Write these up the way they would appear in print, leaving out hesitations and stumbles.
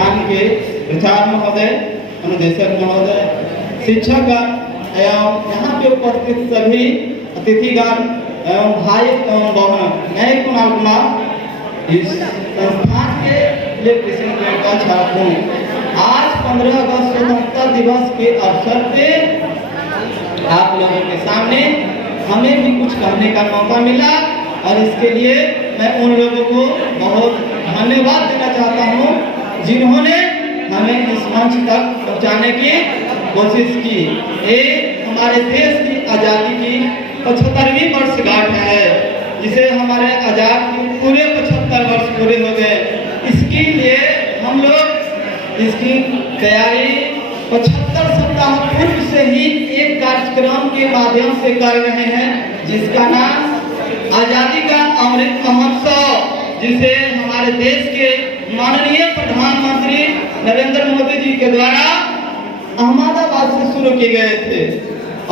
संस्थान के प्रचार्य महोदय, अनुदेशक महोदय, शिक्षक एवं यहाँ पे उपस्थित सभी अतिथिगण एवं भाई एवं बहन, मैं कुणाल कुमार इस संस्थान के इलेक्ट्रीशियन ग्रेड का छात्र हूँ। आज 15 अगस्त स्वतंत्रता दिवस के अवसर पे आप लोगों के सामने हमें भी कुछ कहने का मौका मिला और इसके लिए मैं उन लोगों को बहुत धन्यवाद देना चाहता हूँ जिन्होंने हमें इस मंच तक पहुँचाने की कोशिश की। ये हमारे देश की आज़ादी की 75वीं वर्षगांठ है, जिसे हमारे आज़ाद के पूरे 75 वर्ष पूरे हो गए। इसके लिए हम लोग इसकी तैयारी 75 सप्ताह पूर्व से ही एक कार्यक्रम के माध्यम से कर रहे हैं, जिसका नाम आज़ादी का अमृत महोत्सव, जिसे हमारे देश के माननीय प्रधानमंत्री नरेंद्र मोदी जी के द्वारा अहमदाबाद से शुरू किए गए थे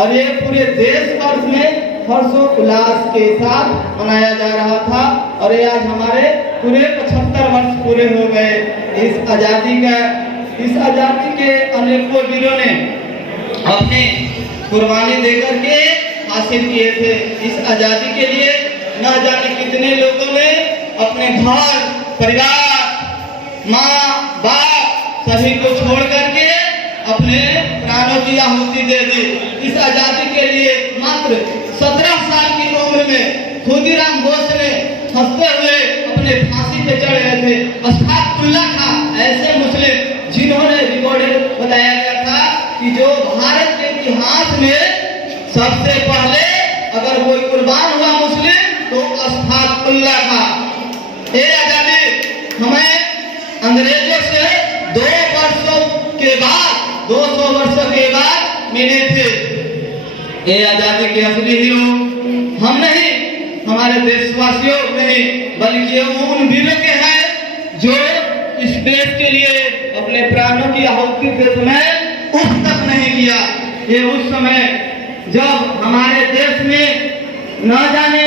और ये पूरे देश भर में हर्षोल्लास के साथ मनाया जा रहा था। और ये आज हमारे पूरे 75 वर्ष पूरे हो गए। इस आज़ादी के अनेकों वीरों ने अपनी कुर्बानी देकर के हासिल किए थे। इस आज़ादी के लिए न जाने कितने लोगों ने अपने घर परिवार, माँ बाप सभी को छोड़ करके अपने प्राणों की आहुति दे दी। इस आज़ादी के लिए मात्र 17 साल की उम्र में खुदीराम बोस ने हंसते हुए अपने फांसी पे चढ़ गए थे। अशफाकुल्लाह खां ऐसे मुस्लिम जिन्होंने रिकॉर्डेड बताया गया था कि जो भारत के इतिहास में सबसे पहले अगर कोई कुर्बान हुआ मुस्लिम तो अशफाकुल्लाह खां। ये आज़ादी हमें अंग्रेजों से 200 वर्षों के बाद मिले थे। ये आज़ादी के असली हीरो हम नहीं, हमारे देशवासियों नहीं, बल्कि उन वीरों के हैं जो इस देश के लिए अपने प्राणों की आहुति के समय उस तक नहीं किया। ये उस समय जब हमारे देश में न जाने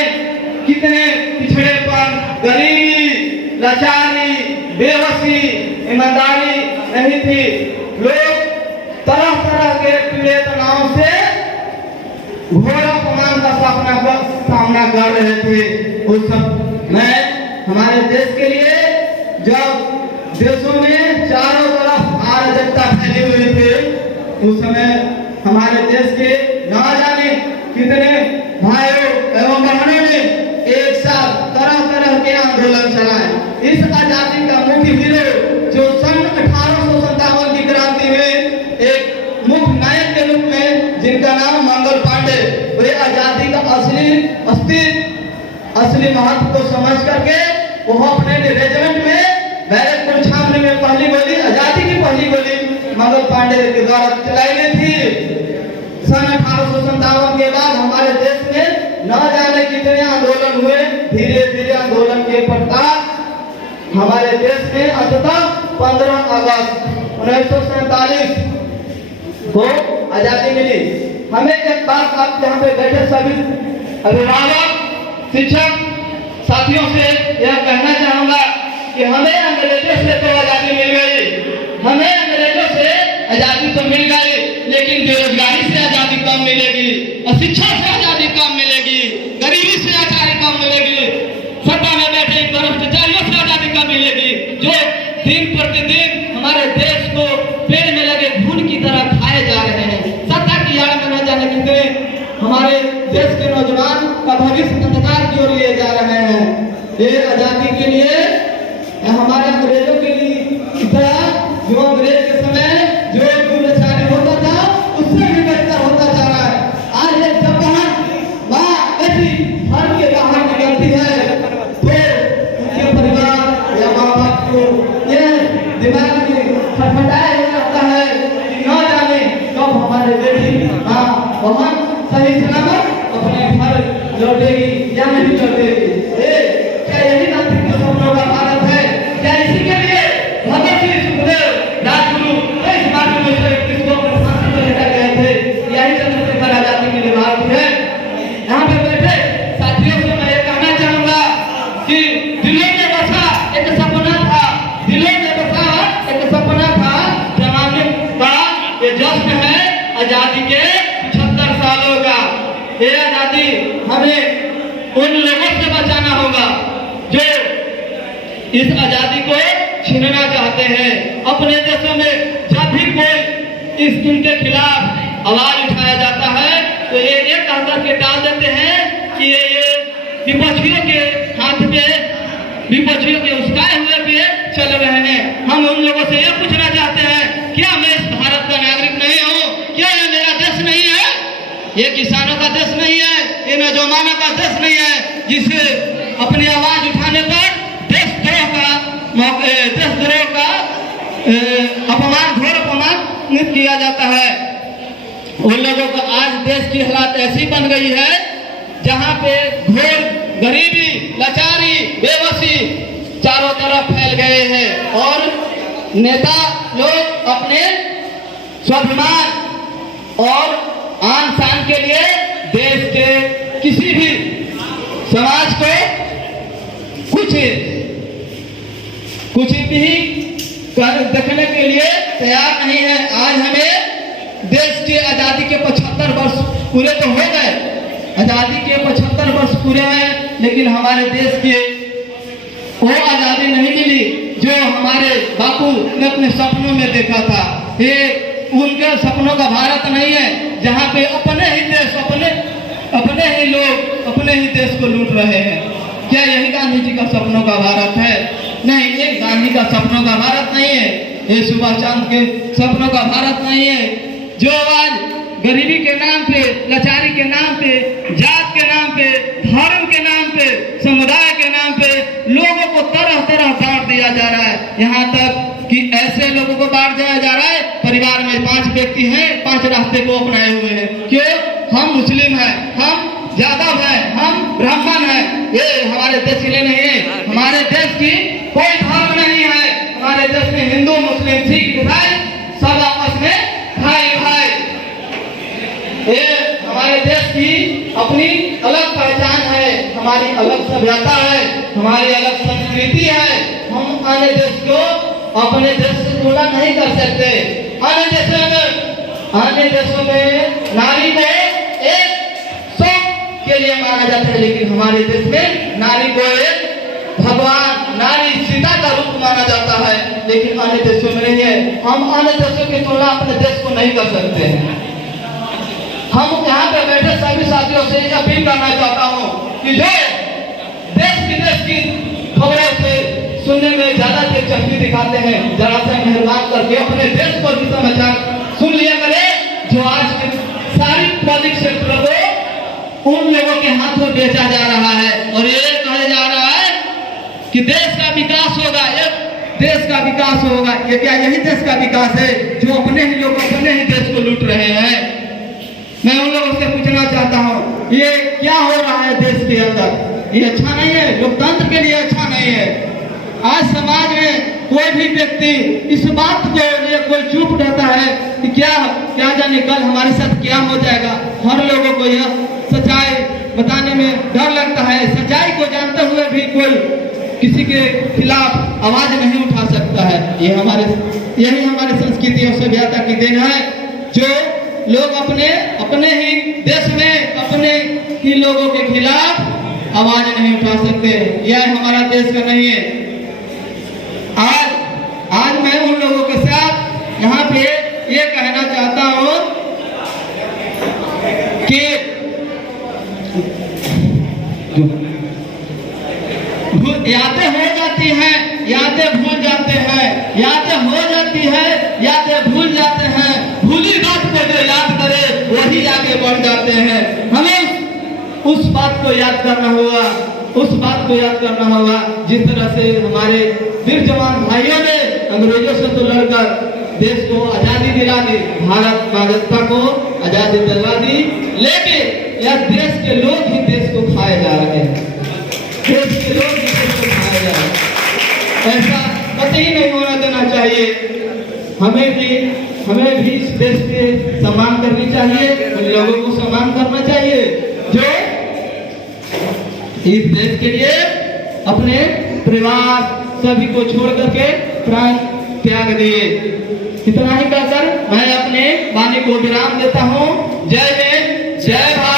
कितने पिछड़ेपन, गरीबी, लाचारी, बेबसी, ईमानदारी नहीं थी। लोग तरह तरह के पीड़े तनाव से घोर अपमान का सामना कर रहे थे। उस समय हमारे देश के लिए जब देशों में चारों तरफ अराजकता फैली हुई थी, उस समय हमारे देश के न जाने कितने भाइयों एवं बहनों ने एक साथ तरह तरह के आंदोलन चलाए। इस आज़ादी का मुख्य हीरो जो सन 1857 की क्रांति में एक मुख्य नायक के रूप में जिनका नाम मंगल पांडे, वे आज़ादी का असली महत्व को समझ करके वो अपने रेजिमेंट में बैरकपुर छावनी में पहली गोली, आज़ादी की पहली गोली मंगल पांडे के द्वारा चलाई गई थी। सन 1857 के बाद हमारे देश में न जाने कितने आंदोलन हुए। धीरे धीरे आंदोलन के पश्चात हमारे देश में अंततः 15 अगस्त 1947 को आजादी मिली। हमें एक बात आप यहाँ पे बैठे सभी अभिभावक, शिक्षक साथियों से यह कहना चाहूंगा कि हमें अंग्रेजों से तो आजादी मिल गई, हमें अंग्रेजों से आजादी तो मिल गई, लेकिन बेरोजगारी से आजादी कम मिलेगी, अशिक्षा से आजादी कम मिलेगी, गरीबी से आजादी कम मिलेगी, सत्ता में बैठे भ्रष्टाचारियों से आजादी कम मिलेगी, जो दिन प्रतिदिन हमारे देश को पेड़ में लगे घुन की तरह खाए जा रहे हैं। सत्ता की आड़ में न जाने कितने हमारे देश के नौजवान का भविष्य अंधकार की ओर लिए जा रहे हैं। ये आजादी के लिए हमारे अंग्रेजों के लिए जो अंग्रेज के समय जो दुराचारी होता था उससे भी बेहतर होता जा रहा है। आज एक जब माँ बेटी घर के बाहर निकलती है तो उनके परिवार या माँ बाप को यह दिमाग में खटखटाया जाता है कि न जाने कब हमारे बेटी माँ बहन सही सलामत अपने घर लौटेगी या नहीं लौटेगी। क्या यही नागरिक के सपनों का भारत है? क्या इसी के लिए भगत सिंह, सुखदेव, राजगुरु इस बात में 1931 को अपने फांसी पर लटक गए थे? यही चंद्रशेखर आजादी की निभावती है। यहाँ पे बैठे साथियों से मैं ये कहना चाहूंगा कि दिलों में बसा एक सपना था, दिलों में बसा एक इस आजादी को छीनना चाहते हैं। अपने देशों में जब भी कोई इस इनके खिलाफ आवाज उठाया जाता है तो ये कह करके डाल देते हैं कि ये विपक्षियों के हाथ पे, विपक्षियों के उस्काए हुए पे चल रहे हैं। हम उन लोगों से यह पूछना चाहते हैं, क्या मैं इस भारत का नागरिक नहीं हूँ? क्या ये मेरा देश नहीं है? ये किसानों का देश नहीं है? ये नौजवानों का देश नहीं है जिसे अपनी आवाज उठाने पर देशद्रोह का अपमान, घोर अपमान किया जाता है। उन लोगों को आज देश की हालत ऐसी बन गई है जहाँ पे घोर गरीबी, लाचारी, बेबसी चारों तरफ फैल गए हैं और नेता लोग अपने स्वाभिमान और आन शान के लिए देश के किसी भी समाज को कुछ भी देखने के लिए तैयार नहीं है। आज हमें देश की आजादी के 75 वर्ष पूरे तो हो गए, आजादी के 75 वर्ष पूरे हैं, लेकिन हमारे देश की वो आजादी नहीं मिली जो हमारे बापू ने अपने सपनों में देखा था। ये उनके सपनों का भारत नहीं है जहाँ पे अपने ही देश, अपने ही लोग अपने ही देश को लूट रहे हैं। क्या यही गांधी जी का सपनों का भारत है? नहीं, ये गांधी का सपनों का भारत नहीं है, ये सुभाष चंद्र के सपनों का भारत नहीं है। जो आज गरीबी के नाम पे, लाचारी के नाम पे, जात के नाम पे, धर्म के नाम पे, समुदाय के नाम पे लोगों को तरह तरह बांट दिया जा रहा है। यहाँ तक कि ऐसे लोगों को बांट दिया जा रहा है, परिवार में 5 व्यक्ति हैं, 5 रास्ते को अपनाए हुए हैं। क्यों? हम मुस्लिम हैं, हम यादव हैं, हम ब्राह्मण हैं। ये हमारे देश के लिए नहीं है। हमारे देश की कोई धर्म नहीं है। हमारे देश में हिंदू, मुस्लिम, सिख, ईसाई सब आपस में भाई भाई। ये हमारे देश की अपनी अलग पहचान है, हमारी अलग सभ्यता है, हमारी अलग संस्कृति है। हम अन्य देश को अपने देश से तुलना नहीं कर सकते। अन्य देशों में नारी को एक शौक के लिए माना जाता है, लेकिन हमारे देश में नारी को एक भगवान, नारी सीता का रूप माना जाता है, लेकिन अन्य देशों में नहीं है। हम अन्य देशों की तुलना अपने देश को नहीं कर सकते हैं। हम यहाँ पे बैठे सभी साथियों से अपील करना चाहता हूँ कि जो देश विदेश की खबरों से सुनने में ज्यादा दिलचस्पी दिखाते हैं, जरा सा मेहरबान करके अपने देश को भी समाचार सुन लिया करें। जो आज के सारी पब्लिक सेक्टर को उन लोगों के हाथ में बेचा जा रहा है और ये कहा जा रहा है कि देश का विकास होगा, देश का विकास होगा। ये क्या यही देश का विकास है जो अपने ही लोग अपने ही देश को लूट रहे हैं? मैं उन लोगों से पूछना चाहता हूँ, ये क्या हो रहा है देश के अंदर? ये अच्छा नहीं है, लोकतंत्र के लिए अच्छा नहीं है। आज समाज में कोई भी व्यक्ति इस बात को लिए कोई चुप रहता है कि क्या जाने कल हमारे साथ क्या हो जाएगा। हर लोगों को यह सच्चाई बताने में डर लगता है। सच्चाई को जानते हुए भी कोई किसी के खिलाफ आवाज नहीं उठा सकता है। यही हमारे संस्कृति और सभ्यता की देन है जो लोग अपने ही देश में अपने ही लोगों के खिलाफ आवाज नहीं उठा सकते। यह हमारा देश का नहीं है। आज मैं उन लोगों के साथ यहाँ पे ये कहना चाहता हूँ कि यादें हो जाती हैं, यादें भूल जाते हैं, यादें हो जाती है, यादें भूल जाते हैं। भूली बात को जो याद करे वही आगे बढ़ जाते हैं। हमें उस बात को याद करना होगा, उस बात को याद करना होगा जिस तरह से हमारे वीर जवान भाइयों ने अंग्रेजों से तो लड़कर देश को आजादी दिला दी, भारत मानवता को आजादी दिला दी, लेकिन यह देश के लोग ही देश को खाए जा रहे हैं। देश के लोग ही देश को खाए जा रहे हैं। ऐसा कतई नहीं होना देना चाहिए। हमें भी इस देश के सम्मान करनी चाहिए, उन लोगों को सम्मान करना चाहिए जो इस देश के लिए अपने परिवार सभी को छोड़ करके प्राण त्याग दिए। इतना ही कहकर मैं अपने वाणी को विराम देता हूँ। जय हिंद, जय भारत।